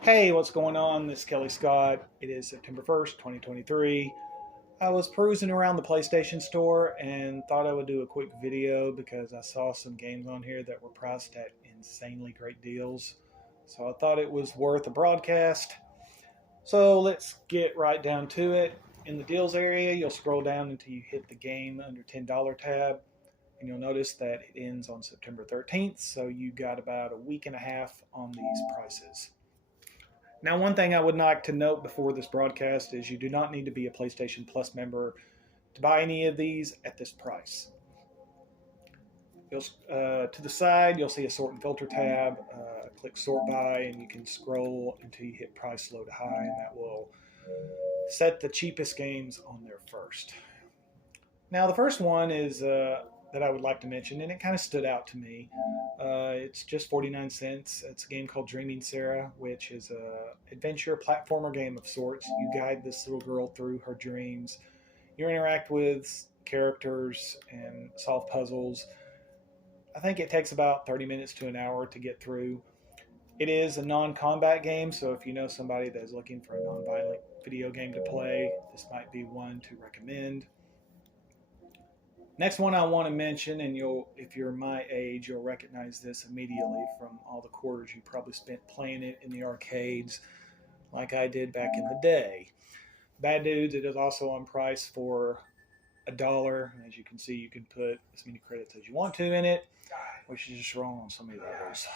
Hey, what's going on? This is Kelly Scott. It is September 1st, 2023. I was perusing around the PlayStation Store and thought I would do a quick video because I saw some games on here that were priced at insanely great deals. So I thought it was worth a broadcast. So let's get right down to it. In the deals area, you'll scroll down until you hit the game under $10 tab, and you'll notice that it ends on September 13th. So you got about a week and a half on these prices. Now, one thing I would like to note before this broadcast is you do not need to be a PlayStation Plus member to buy any of these at this price. To the side, you'll see a sort and filter tab. Click sort by, and you can scroll until you hit price low to high, and that will set the cheapest games on there first. Now, the first one is that I would like to mention, and it kind of stood out to me. It's just 49 cents. It's a game called Dreaming Sarah, which is a adventure platformer game of sorts. You guide this little girl through her dreams. You interact with characters and solve puzzles. I think it takes about 30 minutes to an hour to get through. It is a non-combat game, so if you know somebody that is looking for a non-violent video game to play, this might be one to recommend. Next one I want to mention, and if you're my age, you'll recognize this immediately from all the quarters you probably spent playing it in the arcades, like I did back in the day. Bad Dudes, it is also on price for $1. As you can see, you can put as many credits as you want to in it, which is just wrong on so many levels.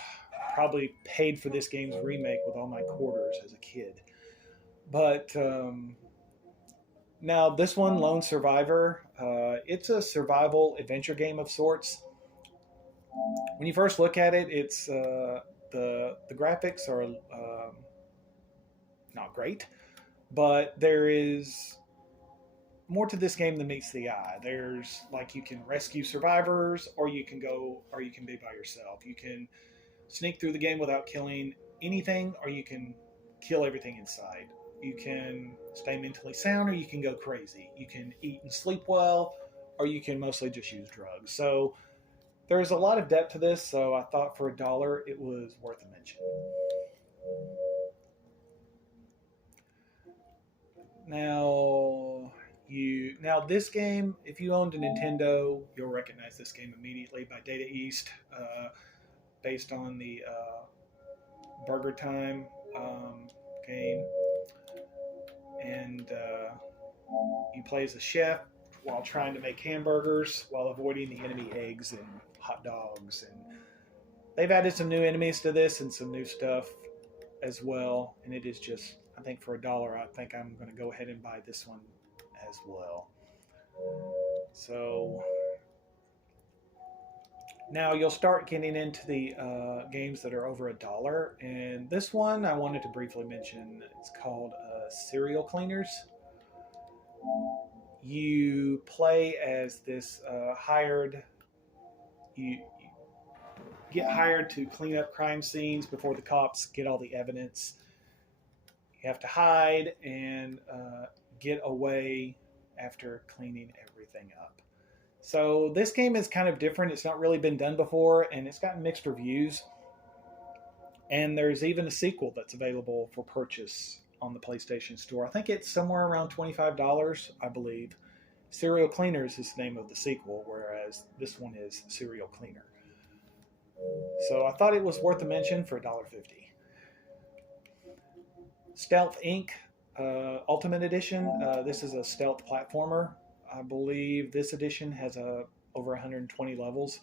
Probably paid for this game's remake with all my quarters as a kid. But now, this one, Lone Survivor, it's a survival adventure game of sorts. When you first look at it, it's the graphics are not great, but there is more to this game than meets the eye. There's like you can rescue survivors, or you can be by yourself. You can sneak through the game without killing anything, or you can kill everything in sight. You can stay mentally sound, or you can go crazy. You can eat and sleep well, or you can mostly just use drugs. So there's a lot of depth to this, so I thought for $1 it was worth a mention. Now this game, if you owned a Nintendo, you'll recognize this game immediately by Data East, based on the Burger Time game. And you play as a chef while trying to make hamburgers while avoiding the enemy eggs and hot dogs. And they've added some new enemies to this and some new stuff as well. And it is just, I think for $1, I think I'm going to go ahead and buy this one as well. So now you'll start getting into the games that are over $1, and this one I wanted to briefly mention. It's called Serial Cleaners. You play as this you get hired to clean up crime scenes before the cops get all the evidence. You have to hide and get away after cleaning everything up. So this game is kind of different. It's not really been done before, and it's gotten mixed reviews. And there's even a sequel that's available for purchase on the PlayStation Store. I think it's somewhere around $25, I believe. Serial Cleaners is the name of the sequel, whereas this one is Serial Cleaner. So I thought it was worth a mention for $1.50. Stealth Inc. Ultimate Edition. This is a stealth platformer. I believe this edition has over 120 levels.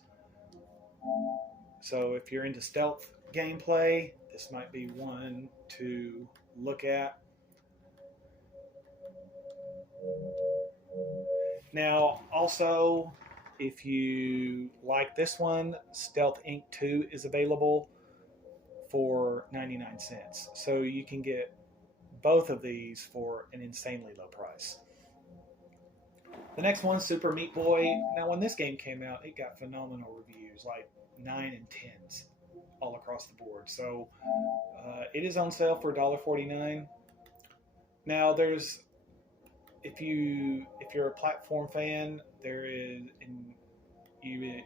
So if you're into stealth gameplay, this might be one to look at. Now, also, if you like this one, Stealth Inc. 2 is available for 99 cents. So you can get both of these for an insanely low price. The next one, Super Meat Boy. Now, when this game came out, it got phenomenal reviews, like 9 and 10s all across the board. So it is on sale for $1.49. Now, if you're a platform fan, you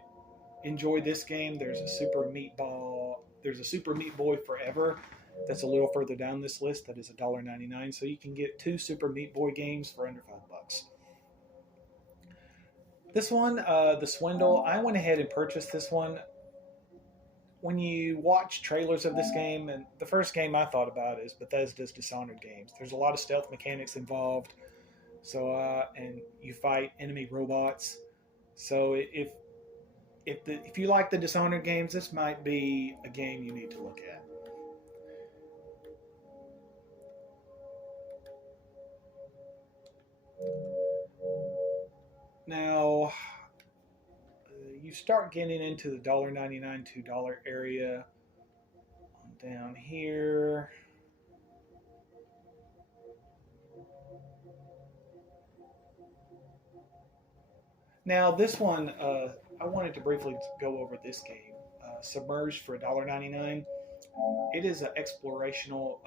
enjoy this game. There's a Super Meat Boy Forever. that's a little further down this list. That is $1.99. So you can get 2 Super Meat Boy games for under $5. This one, the Swindle, I went ahead and purchased this one. When you watch trailers of this game, and the first game I thought about is Bethesda's Dishonored games. There's a lot of stealth mechanics involved. So and you fight enemy robots. So if you like the Dishonored games, this might be a game you need to look at. Now, you start getting into the $1.99, $2 area down here. Now, this one, I wanted to briefly go over this game. Submerged for $1.99. It is an explorational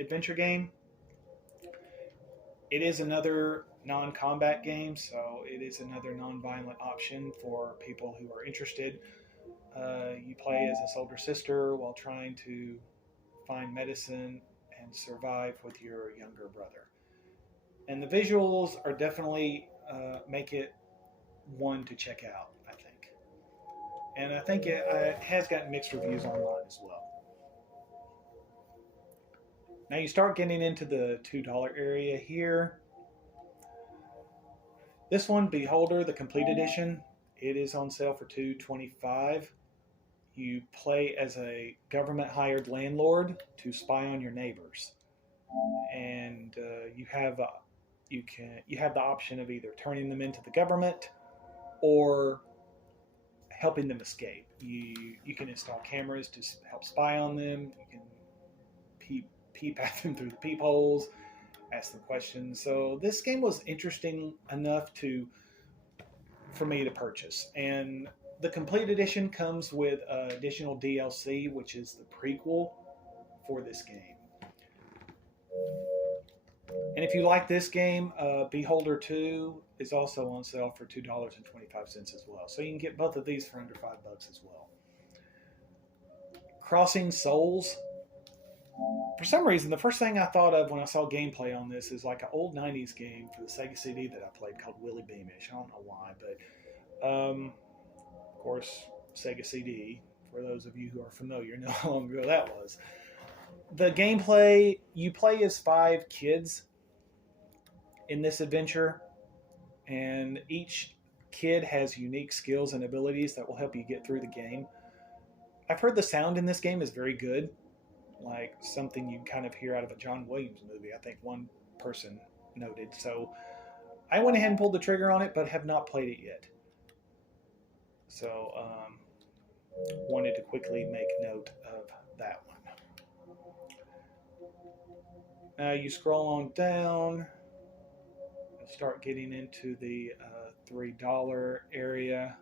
adventure game. It is another non-combat game, so it is another non-violent option for people who are interested. You play as a soldier sister while trying to find medicine and survive with your younger brother. And the visuals are definitely make it one to check out, I think. And I think it has gotten mixed reviews online as well. Now you start getting into the $2 area here. This one, Beholder, the Complete Edition, it is on sale for $2.25. You play as a government-hired landlord to spy on your neighbors, and you have the option of either turning them into the government or helping them escape. You can install cameras to help spy on them. You can peep at them through the peepholes, ask them questions. So this game was interesting enough for me to purchase. And the Complete Edition comes with additional DLC, which is the prequel for this game. And if you like this game, Beholder 2 is also on sale for $2.25 as well. So you can get both of these for under $5 as well. Crossing Souls. For some reason, the first thing I thought of when I saw gameplay on this is like an old 90s game for the Sega CD that I played called Willy Beamish. I don't know why, but of course, Sega CD, for those of you who are familiar, know how long ago that was. The gameplay, you play as 5 kids in this adventure, and each kid has unique skills and abilities that will help you get through the game. I've heard the sound in this game is very good, like something you kind of hear out of a John Williams movie, I think one person noted. So I went ahead and pulled the trigger on it, but have not played it yet. So wanted to quickly make note of that one. Now you scroll on down and start getting into the $3 area.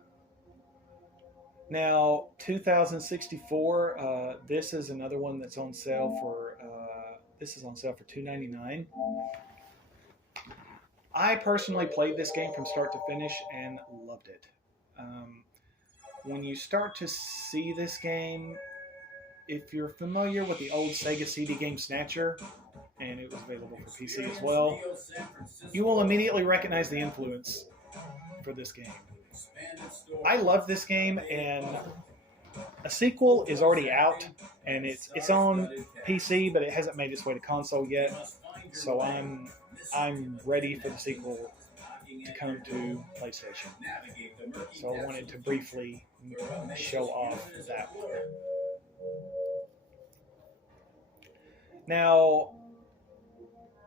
Now, 2064. This is another one that's on sale for. This is on sale for $2.99. I personally played this game from start to finish and loved it. When you start to see this game, if you're familiar with the old Sega CD game Snatcher, and it was available for PC as well, you will immediately recognize the influence for this game. I love this game, and a sequel is already out, and it's on PC, but it hasn't made its way to console yet. So I'm ready for the sequel to come to PlayStation. So I wanted to briefly show off that one. Now,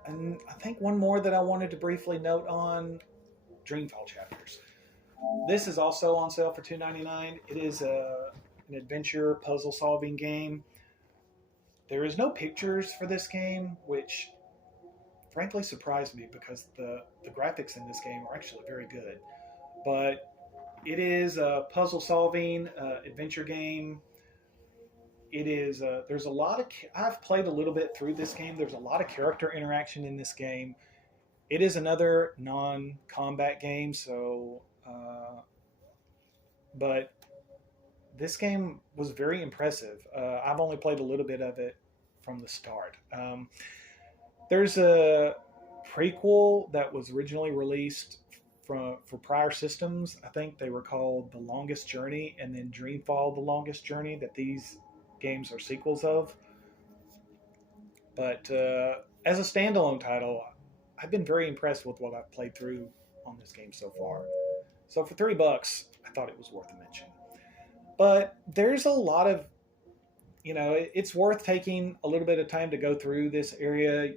and I think one more that I wanted to briefly note on, Dreamfall Chapters. This is also on sale for $2.99. It is an adventure puzzle-solving game. There is no pictures for this game, which frankly surprised me because the graphics in this game are actually very good. But it is a puzzle-solving adventure game. It is. There's a lot of. I've played a little bit through this game. There's a lot of character interaction in this game. It is another non-combat game, so. But this game was very impressive. I've only played a little bit of it from the start. There's a prequel that was originally released for prior systems. I think they were called The Longest Journey, and then Dreamfall: The Longest Journey, that these games are sequels of. But as a standalone title, I've been very impressed with what I've played through on this game so far. So for $3, I thought it was worth a mention. But there's a lot of, it's worth taking a little bit of time to go through this area.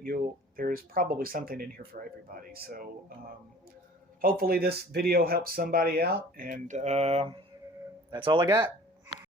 There's probably something in here for everybody. So hopefully this video helps somebody out, and that's all I got.